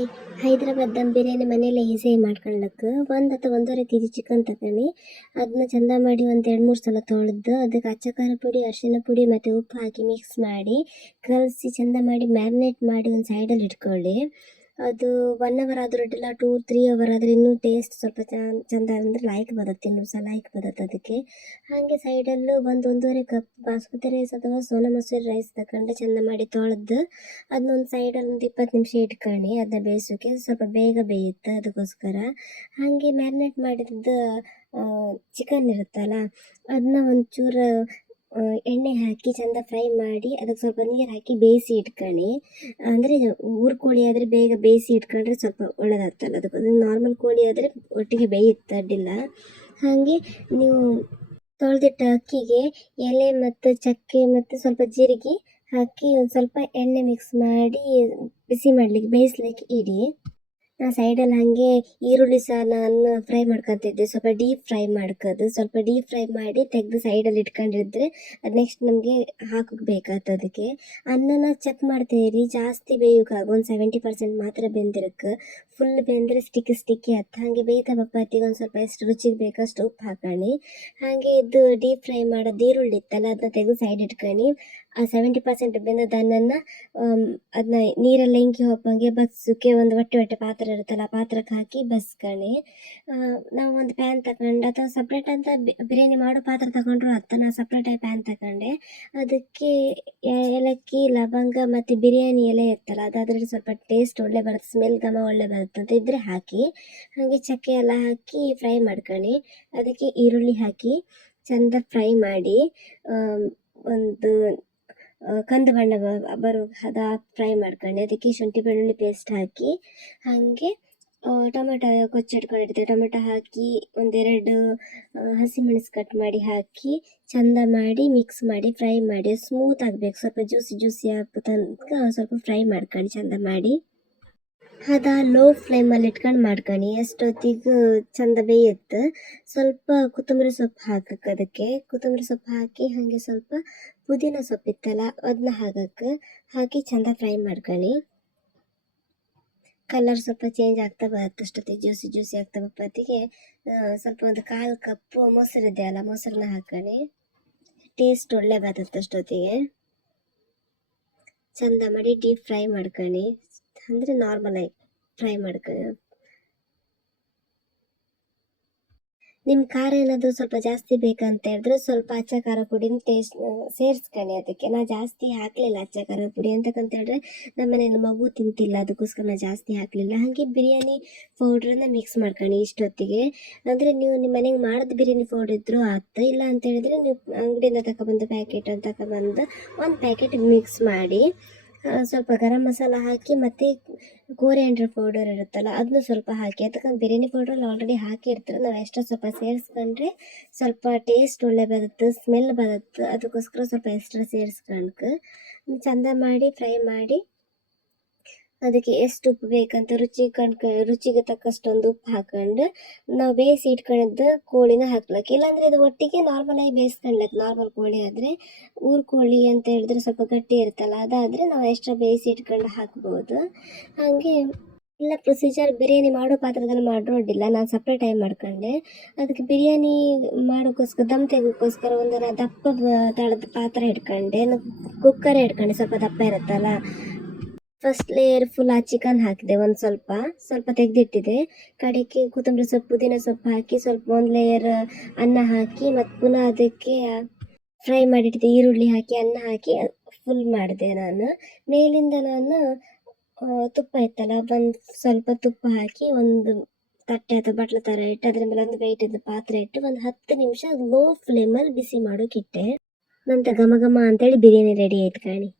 Hi. Hyderabad dum biryani ಮನೇಲೆ ಈಸಿಯಾಗಿ ಮಾಡ್ಕೊಳ್ಳೋಕೆ 1 ಅಥವಾ 1.5 kg ಚಿಕನ್ ತಗೊಳ್ಳಿ. ಅದನ್ನ ಚಂದ ಮಾಡಿ ಒಂದು 2-3 ಸಲ ತೊಳೆದು ಅದಕ್ಕೆ ಅಚ್ಚ ಖಾರ ಪುಡಿ, ಅರಿಶಿನ ಪುಡಿ ಮತ್ತು ಉಪ್ಪು ಹಾಕಿ ಮಿಕ್ಸ್ ಮಾಡಿ ಕಲಸಿ ಚಂದ ಮಾಡಿ ಮ್ಯಾರಿನೇಟ್ ಮಾಡಿ ಒಂದು ಸೈಡಲ್ಲಿ ಇಟ್ಕೊಳ್ಳಿ. ಅದು 1 ಅವರ್ ಆದರೂ ಅಡ್ಡಿಲ್ಲ, 2-3 ಅವರ್ ಆದರೆ ಇನ್ನೂ ಟೇಸ್ಟ್ ಸ್ವಲ್ಪ ಚಂದ ಅಂದರೆ ಲೈಕ್ ಬರುತ್ತೆ, ಇನ್ನೂ ಸಹ ಲೈಕ್ ಬರುತ್ತೆ ಅದಕ್ಕೆ. ಹಾಗೆ ಸೈಡಲ್ಲೂ 1-1.5 ಕಪ್ ಬಾಸ್ಮತಿ ರೈಸ್ ಅಥವಾ ಸೋನಾ ಮಸೂರಿ ರೈಸ್ ತಗೊಂಡು ಚಂದ ಮಾಡಿ ತೊಳೆದು ಅದನ್ನೊಂದು ಸೈಡಲ್ಲಿ ಒಂದು 20 ನಿಮಿಷ ಇಟ್ಕೊಳ್ಳಿ. ಅದನ್ನ ಬೇಯಿಸೋಕ್ಕೆ ಸ್ವಲ್ಪ ಬೇಗ ಬೇಯುತ್ತೆ, ಅದಕ್ಕೋಸ್ಕರ. ಹಾಗೆ ಮ್ಯಾರಿನೇಟ್ ಮಾಡಿದ್ದು ಚಿಕನ್ ಇರುತ್ತಲ್ಲ, ಅದನ್ನ ಒಂಚೂರು ಎಣ್ಣೆ ಹಾಕಿ ಚಂದ ಫ್ರೈ ಮಾಡಿ ಅದಕ್ಕೆ ಸ್ವಲ್ಪ ನೀರು ಹಾಕಿ ಬೇಯಿಸಿ ಇಟ್ಕೊಳ್ಳಿ. ಅಂದರೆ ಊರು ಕೋಳಿ ಆದರೆ ಬೇಗ ಬೇಯಿಸಿ ಇಟ್ಕೊಂಡ್ರೆ ಸ್ವಲ್ಪ ಒಳ್ಳೆದಾಗ್ತಲ್ಲ, ಅದಕ್ಕೆ ನಾರ್ಮಲ್ ಕೋಳಿ ಆದರೆ ಒಟ್ಟಿಗೆ ಬೇಯುತ್ತೆ, ಅಡ್ಡಿಲ್ಲ. ಹಾಗೆ ನೀವು ತೊಳೆದಿಟ್ಟ ಅಕ್ಕಿಗೆ ಎಲೆ ಮತ್ತು ಚಕ್ಕೆ ಮತ್ತು ಸ್ವಲ್ಪ ಜೀರಿಗೆ ಹಾಕಿ ಒಂದು ಸ್ವಲ್ಪ ಎಣ್ಣೆ ಮಿಕ್ಸ್ ಮಾಡಿ ಬಿಸಿ ಮಾಡಲಿಕ್ಕೆ ಬೇಯಿಸ್ಲಿಕ್ಕೆ ಇಡಿ. ಸೈಡಲ್ಲಿ ಹಾಗೆ ಈರುಳ್ಳಿ ಸಹ ನಾನು ಫ್ರೈ ಮಾಡ್ಕೊತಿದ್ದೆ, ಸ್ವಲ್ಪ ಡೀಪ್ ಫ್ರೈ ಮಾಡ್ಕೋದು. ಸ್ವಲ್ಪ ಡೀಪ್ ಫ್ರೈ ಮಾಡಿ ತೆಗೆದು ಸೈಡಲ್ಲಿ ಇಟ್ಕೊಂಡಿದ್ರೆ ಅದು ನೆಕ್ಸ್ಟ್ ನಮಗೆ ಹಾಕೋಕೆ ಬೇಕಾಗ್ತದೆ. ಅದಕ್ಕೆ ಅನ್ನನ ಚೆಕ್ ಮಾಡ್ತೀರಿ, ಜಾಸ್ತಿ ಬೇಯೋಕ್ಕಾಗ ಒಂದು 70% ಮಾತ್ರ ಬೆಂದಿರಕ್ಕೆ. ಫುಲ್ ಬೆಂದರೆ ಸ್ಟಿಕ್ಕಿ ಆಯ್ತು. ಹಾಗೆ ಬೇಯ್ತಾ ಬಪ್ಪತ್ತಿಗೆ ಒಂದು ಸ್ವಲ್ಪ ಎಷ್ಟು ರುಚಿಗೆ ಬೇಕಷ್ಟು ಉಪ್ಪು ಹಾಕೊಳ್ಳಿ. ಹಾಗೆ ಇದು ಡೀಪ್ ಫ್ರೈ ಮಾಡೋದು ಈರುಳ್ಳಿ ಇತ್ತಲ್ಲ, ಅದನ್ನ ತೆಗೆದು ಸೈಡ್ ಇಟ್ಕೊಳ್ಳಿ. ಆ 70% ಬೆಂದದ ಅನ್ನನ್ನು ಅದನ್ನ ನೀರೆಲ್ಲ ಇಂಕಿ ಹೋಗಂಗೆ ಬಸ್ಸೋಕ್ಕೆ ಒಂದು ಹೊಟ್ಟೆ ಪಾತ್ರೆ ಇರುತ್ತಲ್ಲ, ಆ ಪಾತ್ರಕ್ಕೆ ಹಾಕಿ ಬಸ್ಕೊಳ್ಳಿ. ನಾವು ಒಂದು ಪ್ಯಾನ್ ತಗೊಂಡು ಅಥವಾ ಸಪ್ರೇಟ್ ಅಂತ ಬಿರಿಯಾನಿ ಮಾಡೋ ಪಾತ್ರ ತಗೊಂಡ್ರು ಅತ್ತ. ನಾನು ಸಪ್ರೇಟಾಗಿ ಪ್ಯಾನ್ ತಗೊಂಡೆ. ಅದಕ್ಕೆ ಏಲಕ್ಕಿ, ಲವಂಗ ಮತ್ತು ಬಿರಿಯಾನಿ ಎಲೆ ಇರ್ತಲ್ಲ, ಅದಾದ್ರಲ್ಲಿ ಸ್ವಲ್ಪ ಟೇಸ್ಟ್ ಒಳ್ಳೆ ಬರುತ್ತೆ, ಸ್ಮೆಲ್ ಘಮ ಒಳ್ಳೆ ಬರುತ್ತೆ ಅಂತ ಇದ್ದರೆ ಹಾಕಿ. ಹಾಗೆ ಚಕ್ಕೆ ಎಲ್ಲ ಹಾಕಿ ಫ್ರೈ ಮಾಡ್ಕೊಳ್ಳಿ. ಅದಕ್ಕೆ ಈರುಳ್ಳಿ ಹಾಕಿ ಚಂದ ಫ್ರೈ ಮಾಡಿ ಒಂದು ಕಂದು ಬಣ್ಣ ಬರೋ ಹದ ಫ್ರೈ ಮಾಡ್ಕೊಂಡು ಅದಕ್ಕೆ ಶುಂಠಿ ಬೆಳ್ಳುಳ್ಳಿ ಪೇಸ್ಟ್ ಹಾಕಿ, ಹಾಗೆ ಟೊಮೆಟೊ ಕೊಚ್ಚಿಟ್ಕೊಂಡಿರ್ತೀವಿ, ಟೊಮೆಟೊ ಹಾಕಿ 1-2 ಹಸಿಮೆಣಸು ಕಟ್ ಮಾಡಿ ಹಾಕಿ ಚಂದ ಮಾಡಿ ಮಿಕ್ಸ್ ಮಾಡಿ ಫ್ರೈ ಮಾಡಿ ಸ್ಮೂತ್ ಆಗಬೇಕು, ಸ್ವಲ್ಪ ಜ್ಯೂಸಿ ಆಗೋ ತನಕ ಸ್ವಲ್ಪ ಫ್ರೈ ಮಾಡ್ಕೊಂಡು ಚಂದ ಮಾಡಿ ಅದ ಲೋ ಫ್ಲೇಮಲ್ಲಿ ಇಟ್ಕೊಂಡು ಮಾಡ್ಕೊಳ್ಳಿ. ಎಷ್ಟೊತ್ತಿಗೂ ಚಂದ ಬೇಯುತ್ತೆ. ಸ್ವಲ್ಪ ಕೊತ್ತಂಬರಿ ಸೊಪ್ಪು ಹಾಕಕ್ಕೆ, ಅದಕ್ಕೆ ಕೊತ್ತಂಬರಿ ಸೊಪ್ಪು ಹಾಕಿ ಹಾಗೆ ಸ್ವಲ್ಪ ಪುದೀನ ಸೊಪ್ಪಿತ್ತಲ್ಲ ಅದನ್ನ ಹಾಕಿ ಚಂದ ಫ್ರೈ ಮಾಡ್ಕೊಳ್ಳಿ. ಕಲರ್ ಸ್ವಲ್ಪ ಚೇಂಜ್ ಆಗ್ತಾ ಬರುತ್ತೆ, ಅಷ್ಟೊತ್ತಿಗೆ ಜ್ಯೂಸಿ ಆಗ್ತಾ ಬಪ್ಪತ್ತಿಗೆ ಸ್ವಲ್ಪ ಒಂದು 1/4 ಕಪ್ಪು ಮೊಸರಿದೆ ಅಲ್ಲ, ಮೊಸರನ್ನ ಹಾಕೊಳ್ಳಿ. ಟೇಸ್ಟ್ ಒಳ್ಳೆ ಬರುತ್ತೆ ಅಷ್ಟೊತ್ತಿಗೆ. ಚಂದ ಮಾಡಿ ಡೀಪ್ ಫ್ರೈ ಮಾಡ್ಕೊಳ್ಳಿ, ಅಂದರೆ ನಾರ್ಮಲಾಗಿ ಫ್ರೈ ಮಾಡ್ಕೊಳ್ಳಿ. ನಿಮ್ಮ ಖಾರ ಏನಾದರೂ ಸ್ವಲ್ಪ ಜಾಸ್ತಿ ಬೇಕಂತ ಹೇಳಿದ್ರೆ ಸ್ವಲ್ಪ ಅಚ್ಚ ಖಾರ ಪುಡಿನ ಟೇಸ್ಟ್ ಸೇರಿಸ್ಕೊಳ್ಳಿ. ಅದಕ್ಕೆ ನಾನು ಜಾಸ್ತಿ ಹಾಕಲಿಲ್ಲ ಅಚ್ಚ ಖಾರ ಪುಡಿ, ಅಂತಕ್ಕಂತ ಹೇಳಿದ್ರೆ ನಮ್ಮ ಮನೇಲಿ ಮಗು ತಿಂತಿಲ್ಲ, ಅದಕ್ಕೋಸ್ಕರ ನಾನು ಜಾಸ್ತಿ ಹಾಕಲಿಲ್ಲ. ಹಾಗೆ ಬಿರಿಯಾನಿ ಪೌಡ್ರನ್ನ ಮಿಕ್ಸ್ ಮಾಡ್ಕೊಳ್ಳಿ ಇಷ್ಟೊತ್ತಿಗೆ. ಅಂದರೆ ನೀವು ನಿಮ್ಮ ಮನೆಗೆ ಮಾಡಿದ ಬಿರಿಯಾನಿ ಪೌಡ್ರ್ ಇದ್ದರೂ ಆಯ್ತು, ಇಲ್ಲ ಅಂತ ಹೇಳಿದ್ರೆ ನೀವು ಅಂಗಡಿಯಿಂದ ತಗೊಬಂದು ಪ್ಯಾಕೆಟ್ ತಗೊಬಂದು ಒಂದು ಪ್ಯಾಕೆಟ್ ಮಿಕ್ಸ್ ಮಾಡಿ ಸ್ವಲ್ಪ ಗರಂ ಮಸಾಲ ಹಾಕಿ ಮತ್ತು ಕೋರಿಯಾಂಡರ್ ಪೌಡರ್ ಇರುತ್ತಲ್ಲ ಅದನ್ನು ಸ್ವಲ್ಪ ಹಾಕಿ. ಅದಕ್ಕೆ ಬಿರಿಯಾನಿ ಪೌಡ್ರಲ್ಲಿ ಆಲ್ರೆಡಿ ಹಾಕಿರ್ತಾರೆ, ನಾವು ಎಕ್ಸ್ಟ್ರಾ ಸ್ವಲ್ಪ ಸೇರಿಸ್ಕೊಂಡ್ರೆ ಸ್ವಲ್ಪ ಟೇಸ್ಟ್ ಒಳ್ಳೆ ಬರುತ್ತೆ, ಸ್ಮೆಲ್ ಬರುತ್ತೆ, ಅದಕ್ಕೋಸ್ಕರ ಸ್ವಲ್ಪ ಎಕ್ಸ್ಟ್ರಾ ಸೇರಿಸ್ಕೊಂಡು ಚಂದ ಮಾಡಿ ಫ್ರೈ ಮಾಡಿ ಅದಕ್ಕೆ ಎಷ್ಟು ಉಪ್ಪು ಬೇಕಂತ ರುಚಿಗೆ ತಕ್ಕಷ್ಟೊಂದು ಉಪ್ಪು ಹಾಕೊಂಡು ನಾವು ಬೇಯಿಸಿ ಇಟ್ಕೊಂಡಿದ್ದು ಕೋಳಿನ ಹಾಕ್ಲಕ್ಕೆ. ಇಲ್ಲಾಂದರೆ ಇದು ಒಟ್ಟಿಗೆ ನಾರ್ಮಲಾಗಿ ಬೇಯಿಸ್ಕೊಳ್ಲಕ್ಕೆ. ನಾರ್ಮಲ್ ಕೋಳಿ ಆದರೆ, ಊರು ಕೋಳಿ ಅಂತ ಹೇಳಿದ್ರೆ ಸ್ವಲ್ಪ ಗಟ್ಟಿ ಇರುತ್ತಲ್ಲ, ಅದಾದರೆ ನಾವು ಎಕ್ಸ್ಟ್ರಾ ಬೇಯಿಸಿ ಇಟ್ಕೊಂಡು ಹಾಕ್ಬೋದು. ಹಾಗೆ ಎಲ್ಲ ಪ್ರೊಸೀಜರ್ ಬಿರಿಯಾನಿ ಮಾಡೋ ಪಾತ್ರದಲ್ಲಿ ಮಾಡ್ರೂ ಅಡ್ಡಿಲ್ಲ, ನಾನು ಸಪ್ರೇಟಾಗಿ ಮಾಡ್ಕೊಂಡೆ. ಅದಕ್ಕೆ ಬಿರಿಯಾನಿ ಮಾಡೋಕ್ಕೋಸ್ಕರ ದಮ್ ತೆಗೋಕ್ಕೋಸ್ಕರ ಒಂದು ದಪ್ಪ ತಳದ ಪಾತ್ರೆ ಇಟ್ಕೊಂಡೆ, ಕುಕ್ಕರೇ ಇಟ್ಕೊಂಡೆ, ಸ್ವಲ್ಪ ದಪ್ಪ ಇರುತ್ತಲ್ಲ. ಫಸ್ಟ್ ಲೇಯರ್ ಫುಲ್ ಆ ಚಿಕನ್ ಹಾಕಿದೆ, ಒಂದು ಸ್ವಲ್ಪ ತೆಗೆದಿಟ್ಟಿದೆ. ಕಡೆಗೆ ಕೊತ್ತಂಬರಿ ಸೊಪ್ಪು, ಪುದೀನ ಸೊಪ್ಪು ಹಾಕಿ ಸ್ವಲ್ಪ 1 ಲೇಯರ್ ಅನ್ನ ಹಾಕಿ ಮತ್ತು ಪುನಃ ಅದಕ್ಕೆ ಫ್ರೈ ಮಾಡಿಟ್ಟಿದ್ದೆ ಈರುಳ್ಳಿ ಹಾಕಿ ಅನ್ನ ಹಾಕಿ ಫುಲ್ ಮಾಡಿದೆ ನಾನು. ಮೇಲಿಂದ ನಾನು ತುಪ್ಪ ಇತ್ತಲ್ಲ, ಒಂದು ಸ್ವಲ್ಪ ತುಪ್ಪ ಹಾಕಿ ಒಂದು ತಟ್ಟೆ ಅಥವಾ ಬಟ್ಲು ಥರ ಇಟ್ಟು ಅದ್ರ ಮೇಲೆ ಒಂದು ವೆಯ್ಟಿದ್ದು ಪಾತ್ರೆ ಇಟ್ಟು ಒಂದು 10 ನಿಮಿಷ ಲೋ ಫ್ಲೇಮಲ್ಲಿ ಬಿಸಿ ಮಾಡೋಕ್ಕಿಟ್ಟೆ. ನಂತರ ಘಮ ಘಮ ಅಂತೇಳಿ ಬಿರಿಯಾನಿ ರೆಡಿ ಆಯ್ತು ಕಾಣಿ.